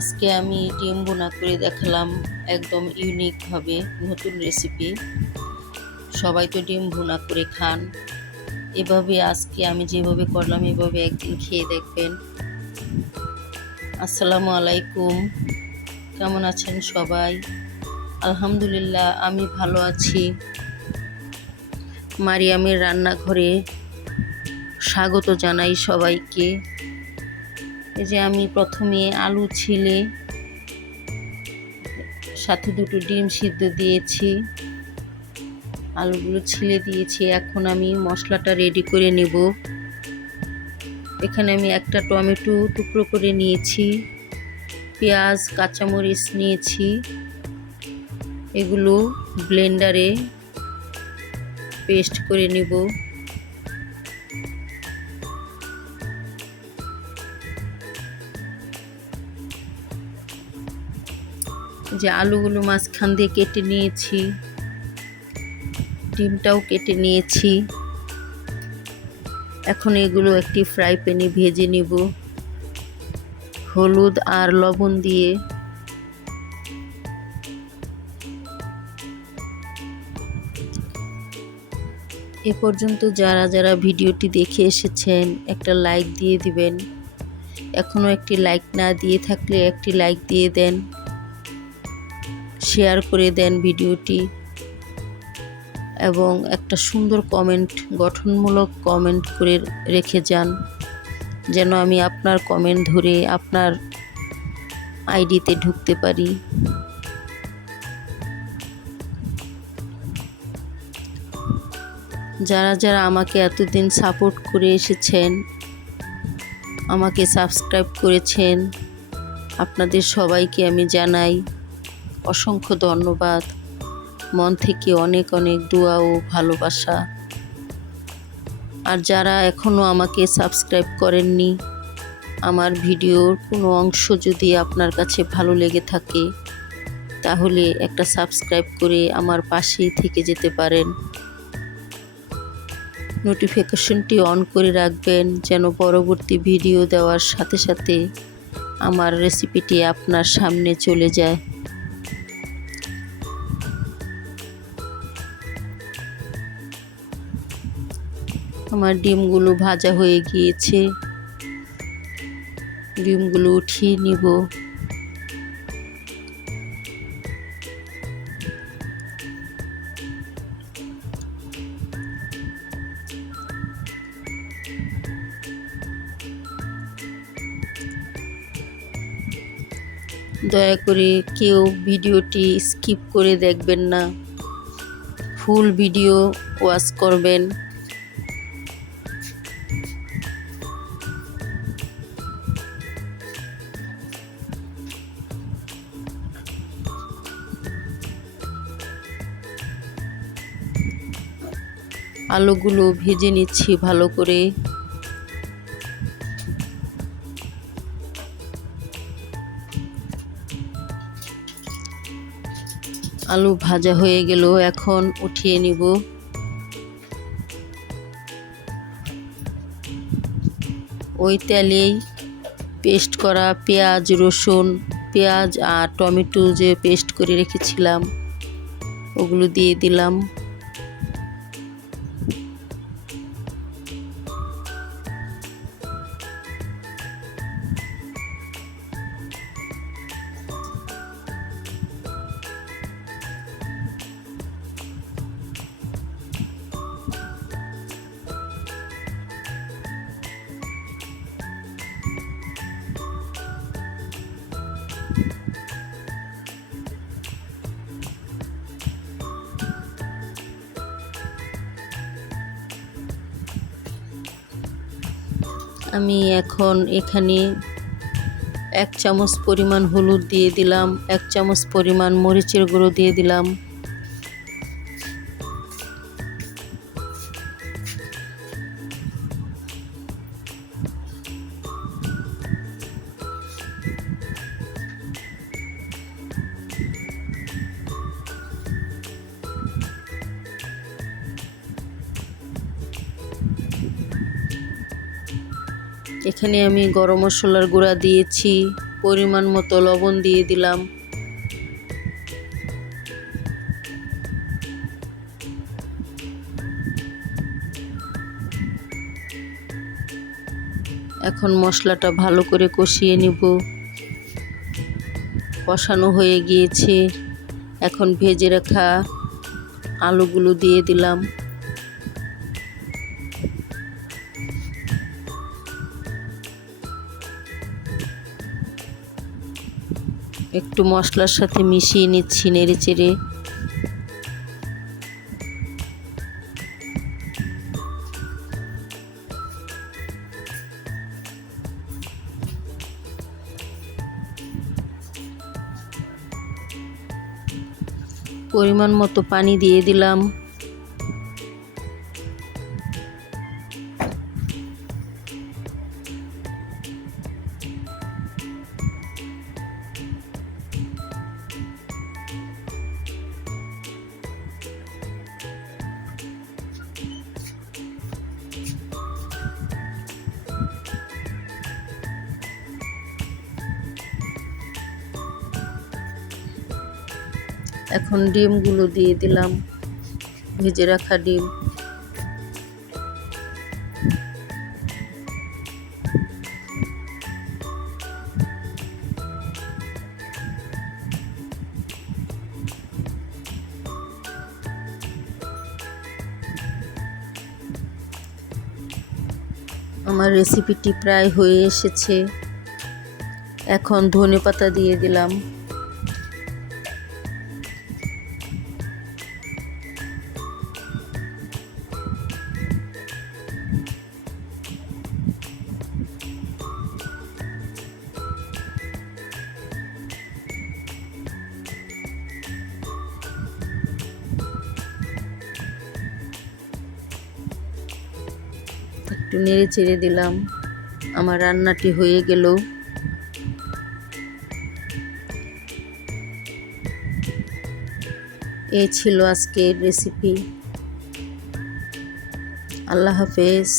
আজকে আমি ডিম ভুনা করে দেখালাম একদম ইউনিকভাবে নতুন রেসিপি। সবাই তো ডিম ভুনা করে খান, এভাবে আজকে আমি যেভাবে করলাম এভাবে একদিন খেয়ে দেখবেন। আসসালামু আলাইকুম, কেমন আছেন সবাই? আলহামদুলিল্লাহ আমি ভালো আছি। মারিয়ামের রান্নাঘরে স্বাগত জানাই সবাইকে। এই যে আমি প্রথমে আলু ছিলে সাথে দুটো ডিম সিদ্ধ দিয়েছি, আলুগুলো ছিলে দিয়েছি। এখন আমি মশলাটা রেডি করে নেব। এখানে আমি একটা টমেটো টুকরো করে নিয়েছি, পেঁয়াজ কাঁচামরিচ নিয়েছি, এগুলো ব্লেন্ডারে পেস্ট করে নেব। যে আলুগুলো মাঝখান দিয়ে কেটে নিয়েছি, ডিমটাও কেটে নিয়েছি। এখন এগুলো একটি ফ্রাই প্যানে ভেজে নেব হলুদ আর লবণ দিয়ে। এ পর্যন্ত যারা যারা ভিডিওটি দেখে এসেছেন একটা লাইক দিয়ে দিবেন। এখনও একটি লাইক না দিয়ে থাকলে একটি লাইক দিয়ে দেন, শেয়ার করে দেন ভিডিওটি, এবং একটা সুন্দর কমেন্ট, গঠনমূলক কমেন্ট করে রেখে যান, যেন আমি আপনার কমেন্ট ধরে আপনার আইডিতে ঢুকতে পারি। যারা যারা আমাকে এতদিন সাপোর্ট করে এসেছেন, আমাকে সাবস্ক্রাইব করেছেন, আপনাদের সবাইকে আমি জানাই অসংখ্য ধন্যবাদ। মন থেকে অনেক অনেক দোয়া ও ভালোবাসা। আর যারা এখনও আমাকে সাবস্ক্রাইব করেননি, আমার ভিডিওর কোনো অংশ যদি আপনার কাছে ভালো লেগে থাকে তাহলে একটা সাবস্ক্রাইব করে আমার পাশেই থেকে যেতে পারেন। নোটিফিকেশনটি অন করে রাখবেন যেন পরবর্তী ভিডিও দেওয়ার সাথে সাথে আমার রেসিপিটি আপনার সামনে চলে যায়। আমার ডিমগুলো ভাজা হয়ে গিয়েছে, ডিমগুলো উঠিয়ে নিব। দয়া করে কেউ ভিডিওটি স্কিপ করে দেখবেন না, ফুল ভিডিও ওয়াচ করবেন। আলুগুলো ভেজে নিচ্ছি ভালো করে। আলু ভাজা হয়ে গেল, এখন উঠিয়ে নিব। ওই তেলেই পেস্ট করা পেঁয়াজ রসুন, পেঁয়াজ আর টমেটো যে পেস্ট করে রেখেছিলাম ওগুলো দিয়ে দিলাম। আমি এখন এখানে 1 চামচ পরিমাণ হলুদ দিয়ে দিলাম, 1 চামচ পরিমাণ মরিচের গুঁড়ো দিয়ে দিলাম। এখানে আমি গরম মশলার গুঁড়া দিয়েছি, পরিমাণ মতো লবণ দিয়ে দিলাম। এখন মশলাটা ভালো করে কষিয়ে নিব। কষানো হয়ে গিয়েছে, এখন ভেজে রাখা আলুগুলো দিয়ে দিলাম। একটু মশলার সাথে মিশিয়ে নিচ্ছি নেড়ে চেড়ে। পরিমাণ মতো পানি দিয়ে দিলাম। এখন ডিমগুলো দিয়ে দিলাম, ভেজে রাখা ডিম। আমার রেসিপিটি প্রায় হয়ে এসেছে। এখন ধনেপাতা দিয়ে দিলাম। একটু নেড়ে চেড়ে দিলাম। আমার রান্নাটি হয়ে গেল। এই ছিল আজকের রেসিপি। আল্লাহ হাফেজ।